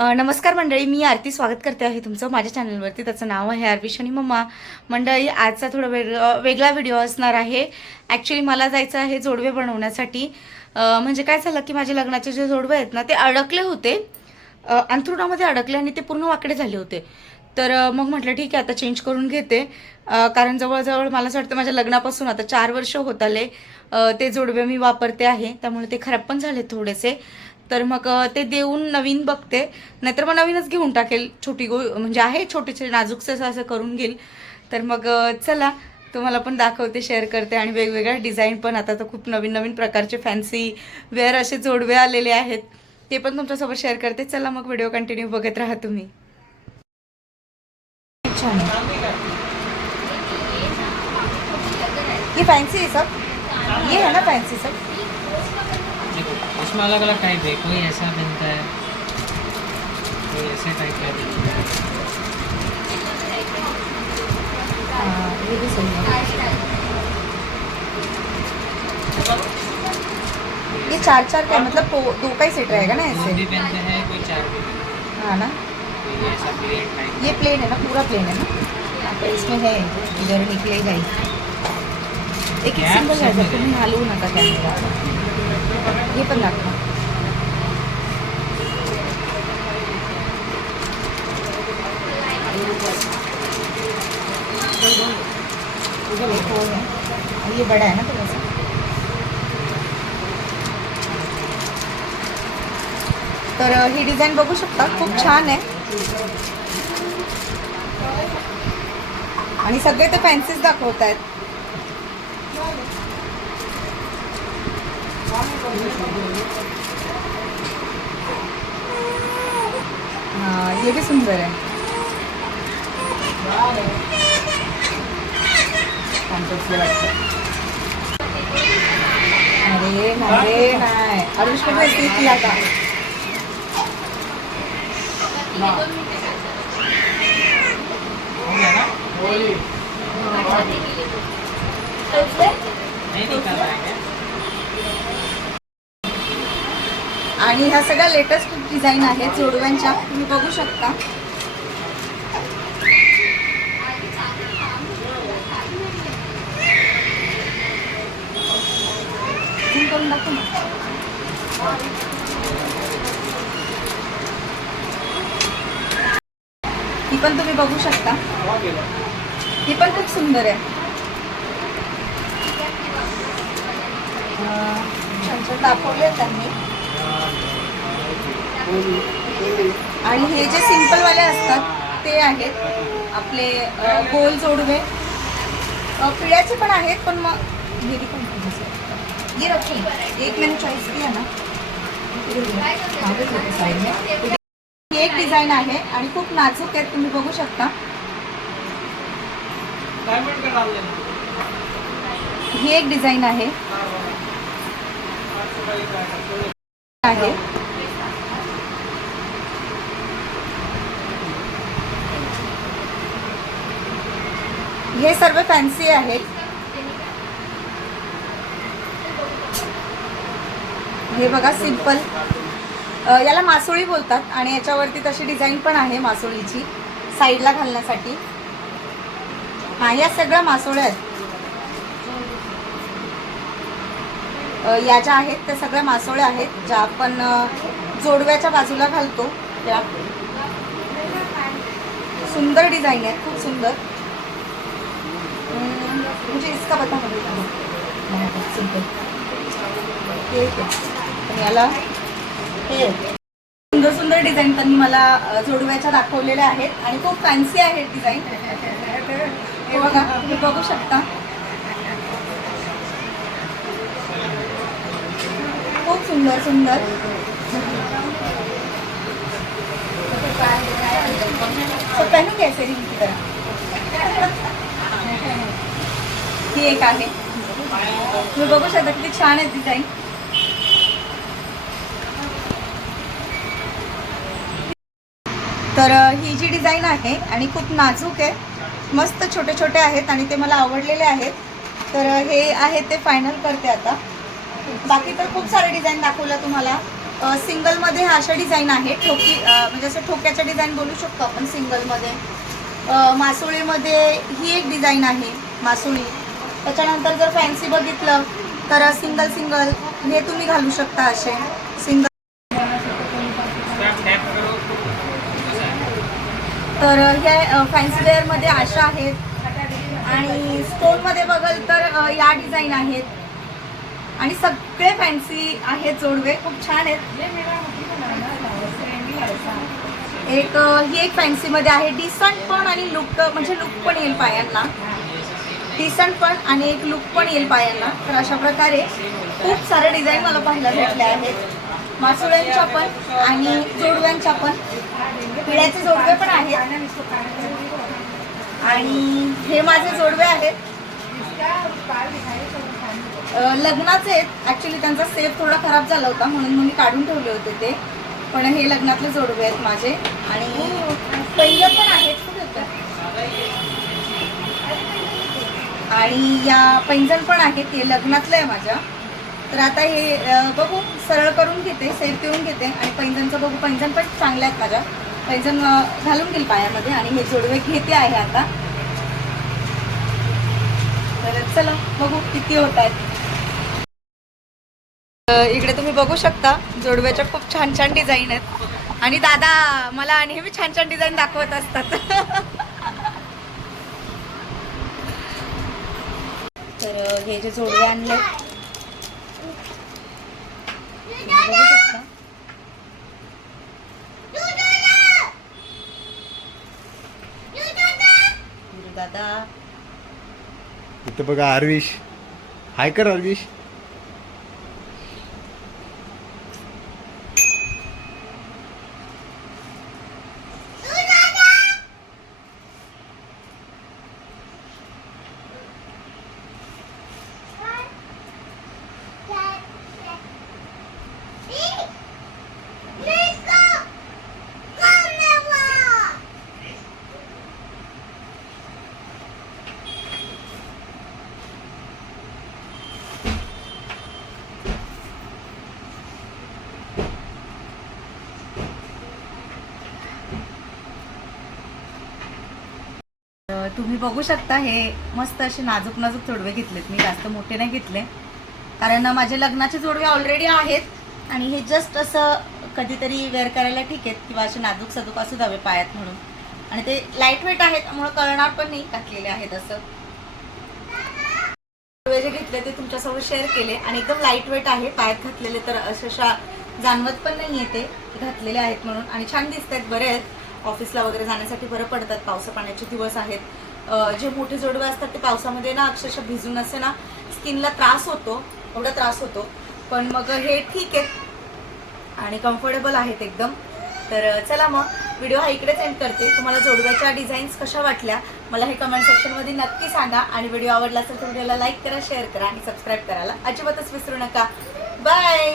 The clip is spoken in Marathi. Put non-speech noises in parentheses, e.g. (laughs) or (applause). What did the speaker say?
नमस्कार मंडळी मी आरती स्वागत करते आहे तुमचं माझ्या चॅनलवरती. त्याचं नाव आहे आरविश आणि मम्मा. मंडळी आजचा थोडा वेग वेगळा व्हिडिओ असणार आहे. ॲक्च्युली मला जायचं आहे जोडवे बनवण्यासाठी. म्हणजे काय झालं की माझे लग्नाचे जे जोडवे आहेत ना ते अडकले होते. अंथरुणामध्ये अडकले आणि ते पूर्ण वाकडे झाले होते. तर मग म्हटलं ठीक आहे आता चेंज करून घेते. कारण जवळजवळ मला असं वाटतं माझ्या लग्नापासून आता चार वर्ष होत आले. ते जोडवे मी वापरते आहे. त्यामुळे ते खराब पण झाले थोडेसे. तर मग ते देऊन नवीन बघते. नाहीतर मग नवीनच घेऊन टाकेल. छोटी गो म्हणजे आहे छोटेसे नाजूकसे असं असं करून घेईल. तर मग चला तुम्हाला पण दाखवते शेअर करते आणि वेगवेगळ्या डिझाईन पण. आता तर खूप नवीन नवीन प्रकारचे फॅन्सी वेअर असे जोडवे आलेले आहेत. ते पण तुमच्यासोबत शेअर करते. चला मग व्हिडिओ कंटिन्यू बघत राहा तुम्ही. छान ही फॅन्सी सब ये है ना फॅन्सी सब इसमें अलग अलग टाइप है कोई ऐसा बनता है कोई ऐसे टाइप का बनता है। हाँ ये भी सही है ये चार चार का मतलब दो- का ही सेट रहेगा ना ऐसे। भी पहनते हैं कोई चार भी हाँ। ना? हैं। टाइप ये प्लेन है ना पूरा प्लेन है ना? इसमें है इधर निकलेगा ही एक एक सिंगल मध्ये. तुम्ही हलवू नका कॅमेरा हे पण दाखवा. ये बड़ा है ना थोड़ा सा तर ही डिझाईन बघू शकता. खूप छान आहे. आणि सगळे ते फॅन्सीज दाखवत आहेत. हाँ ये भी सुंदर है। अरे नाही रे नाही अनुष्का ड्रेस किया का हो। गया ना नहीं निकल रहा है क्या आणि ह्या सगळ्या लेटेस्ट डिझाईन आहेत जोडव्यांच्या. तुम्ही बघू शकता. करून ही पण तुम्ही बघू शकता. ही पण खूप सुंदर आहे. दाखवले आहेत त्यांनी. आणि हे जे सिंपलवाले असतात ते आहेत आपले गोल जोडवे. पिळ्याचे पण आहेत पण मग हे भी ये एक मैंने चॉईस किया ना. ही एक डिझाईन आहे आणि खूप नाजूक आहेत तुम्ही बघू शकता. ही एक डिझाईन आहे. हे सर्व फॅन्सी आहेत. हे बघा सिंपल याला मासोळी बोलतात आणि याच्यावरती तशी डिझाईन पण आहे मासोळीची साईडला घालण्यासाठी. हा या सगळ्या मासोळ्या आहेत. या ज्या आहेत त्या सगळ्या मासोळ्या आहेत ज्या आपण जोडव्याच्या बाजूला घालतो. त्या सुंदर डिझाईन आहेत खूप सुंदर. मुझे इसका बता सिंपल याला हे सुंदर सुंदर डिझाईन त्यांनी मला जोडव्याच्या दाखवलेल्या आहेत आणि खूप फॅन्सी आहेत डिझाईन हे बघा तुम्ही बघू शकता. खूप सुंदर सुंदर तो पहनू कैसे रिंग की तरह ही एक आहे. तुम्ही बघू शकता किती छान आहे डिझाईन तर ही जी डिझाईन आहे आणि खूप नाजूक आहे. मस्त छोटे छोटे आहेत आणि ते मला आवडलेले आहेत. तर हे आहे ते फायनल करते आता. बाकी तर खूप सारे डिझाईन दाखवलं तुम्हाला. सिंगलमध्ये अशा डिझाईन आहे ठोकी म्हणजे असं ठोक्याच्या डिझाईन बोलू शकतो आपण सिंगलमध्ये. मासुळीमध्ये मासोळीमध्ये ही एक डिझाईन आहे मासोळी. त्याच्यानंतर जर फॅन्सी बघितलं तर सिंगल सिंगल हे तुम्ही घालू शकता असे. सिंगल तर ह्या फॅन्सी वेअरमध्ये अशा आहेत. आणि स्टोनमध्ये बघाल तर या डिझाईन आहेत. आणि सगळे फॅन्सी आहेत जोडवे. खूप छान आहेत. एक ही एक फॅन्सीमध्ये आहे. डिसंट पण आणि लुक म्हणजे लुक पण येईल पायांना. डिसंट पण आणि एक लुक पण येईल पायांना तर अशा प्रकारे खूप सारे डिझाईन मला पाहायला भेटले आहेत. मासुळ्यांच्या पण आणि जोडव्यांच्या पण. पिळ्याचे जोडवे पण आहेत. आणि हे माझे जोडवे आहेत. लग्नाचे आहेत. ॲक्च्युली त्यांचा सेफ थोडा खराब झाला होता म्हणून मी काढून ठेवले होते ते. पण हे लग्नातले जोडवे आहेत माझे. आणि पहिले पण आहेत कुठे होतं? आणि या पैंजण पण आहेत हे लग्नातलं आहे माझ्या. तर आता हे बघू सरळ करून घेते सेफ देऊन घेते. आणि पैंजणचं बघू पैंजण पण चांगलं आहेत माझ्या. पैंजण घालून घेईल पायामध्ये आणि हे जोडवे घेते आहे आता. तर चला बघू किती होत आहेत. इकडे तुम्ही बघू शकता जोडव्याच्या खूप छान छान डिझाईन आहेत. आणि दादा मला नेहमी छान छान डिझाईन दाखवत असतात. (laughs) तर हे जे जोडवे आणले. बघू शकता दादा इथं बघा आरविश हाय कर आरविश तुम्ही बघू शकता हे मस्त असे नाजूक नाजूक जोडवे घेतलेत. मी जास्त मोठे नाही घेतले. कारण माझे लग्नाचे जोडवे ऑलरेडी आहेत. आणि हे जस्ट असं कधीतरी वेअर करायला ठीक आहेत किंवा असे नाजूक सदूक असू द्यावे पायात म्हणून. आणि ते लाइट वेट आहेत त्यामुळे कळणार पण नाही घातलेले आहेत असं. जोडवे जे घेतले ते तुमच्यासोबत शेअर केले. आणि एकदम लाइट वेट आहे पायात घातलेले तर अशा जाणवत पण नाही येते घातलेले आहेत म्हणून. आणि छान दिसत आहेत बरे आहेत. ऑफिसला वगैरे जाण्यासाठी बरं पडतात पावसा पाण्याचे दिवस आहेत. जे मोठे जोडवे असतात ते पावसामध्ये ना अक्षरशः भिजून असे ना स्किनला त्रास होतो एवढा त्रास होतो. पण मग हे ठीक आहे. आणि कम्फर्टेबल आहेत एकदम. तर चला मग व्हिडिओ हा इकडेच एंड करते. तुम्हाला जोडव्याच्या डिझाईन्स कशा वाटल्या मला हे कमेंट सेक्शनमध्ये नक्की सांगा. आणि व्हिडिओ आवडला असेल तर व्हिडिओला लाईक करा शेअर करा आणि सबस्क्राईब करायला अजिबातच विसरू नका. बाय